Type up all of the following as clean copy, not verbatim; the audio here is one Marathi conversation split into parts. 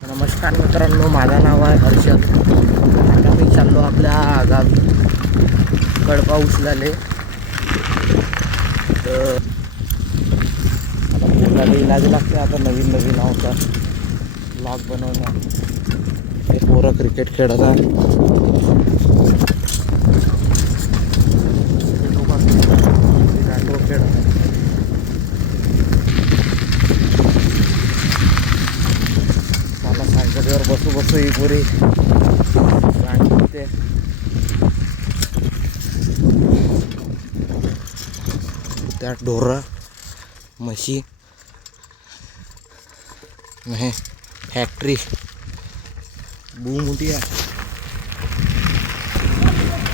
नमस्कार मित्रांनो, माझं नाव आहे हर्षद. आता मी चाललो आपल्या गावी कडपा उचलाले. तर आता पोराला इलाज लागते. आता नवीन नवीन अवतार ब्लॉग बनवणार. हे पोरं क्रिकेट खेळत आहे. सायकलीवर बसू ही पुरी त्या ढोरं म्हशी नाही फॅक्टरी मोठी आहे.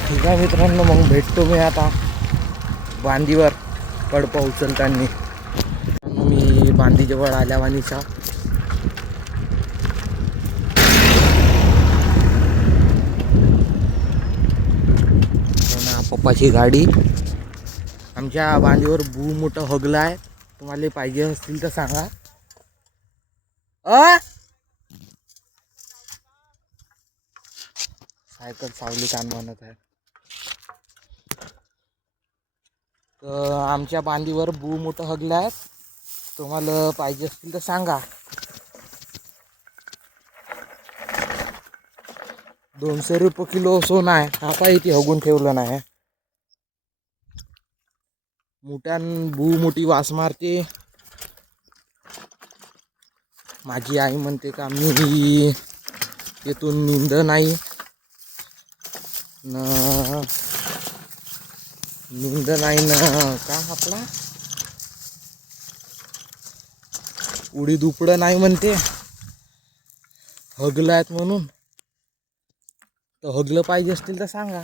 ठीक आहे मित्रांनो, मग भेटतो मी आता बांधीवर कडपा उचलताना. मी बांधीजवळ आल्यावानीचा पप्पाची गाडी. आमच्या बांधीवर मोठं हगलं आहे. तुम्हाला पाहिजे असतील तर सांगा. सायकल सावली कान म्हणत आहे. तर आमच्या बांधीवर मोठं हगलं आहे. तुम्हाला पाहिजे असतील तर सांगा. 200 रुपये किलो सोनं आहे. आता इथे हगून ठेवलं नाही. मोठी वास मारते. माझी आई म्हणते का मी येथून निंद नाही ना का आपला उडीद उपडं नाही म्हणते. हगलं आहेत म्हणून. तर हगलं पाहिजे असतील तर सांगा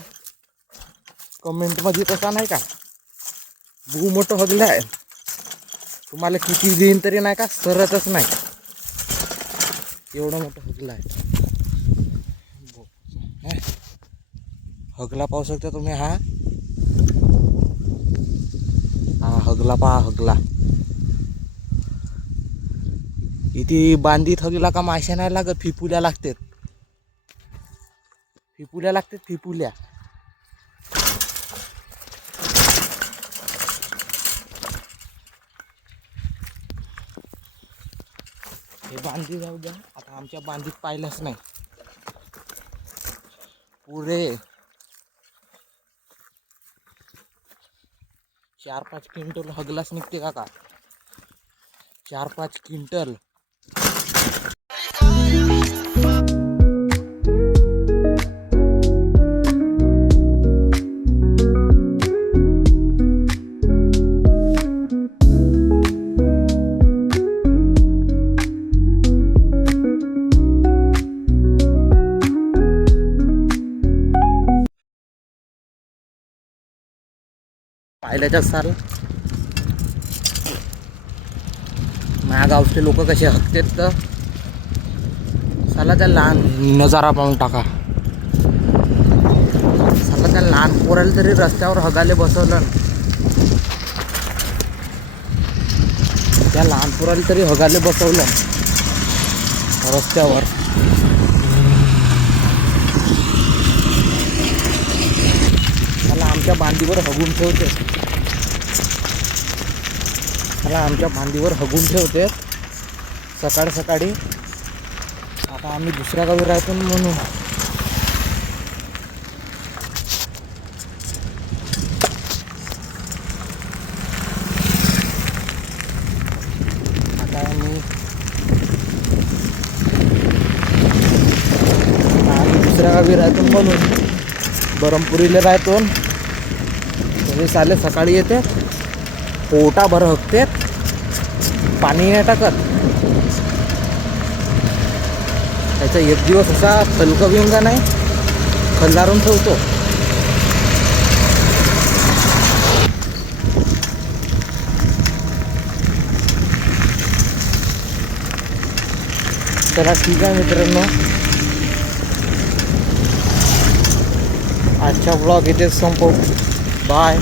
कमेंट मध्ये. तसा नाही का मोठं हगलं आहे. तुम्हाला किती देईन तरी नाही का सरतच नाही. एवढं मोठं हगलं आहे. हगला पाहू शकता तुम्ही. हा हगला पहा हगला. इथे बांधीत हगला का माश्या नाही लागत. फिपुल्या लागतात. फिपुल्या हे बांधी जाऊ द्या. आता आमच्या बांधीत पाहिलंच नाही. पुरे 4-5 क्विंटल हगलाच निघते का 4-5 क्विंटल. पाहिल्याच्या साल माझ्या गावचे लोक कसे हकतात. तर साला त्या लहान नजारा पाहून टाका. साला त्या लहान पोराला तरी रस्त्यावर हगाले बसवलं. त्या लहान पोराला तरी हगाले बसवलं रस्त्यावर. त्याला आमच्या बांधीवर हगून ठेवते. आमच्या बांधीवर हगून ठेवते सकाळ सकाळी. आता आम्ही दुसऱ्या गावी राहतो म्हणून. आता आम्ही दुसऱ्या गावी राहतो म्हणून बरमपुरीला राहतो. तुम्ही साले सकाळी येते पोटाभर हकते. पाणी नाही टाकत. त्याचा एक दिवस असा तलकविंगा नाही खल्लारून ठेवतो. चला ठीक आहे मित्रांनो, आजचा ब्लॉग इथेच संपवू. बाय.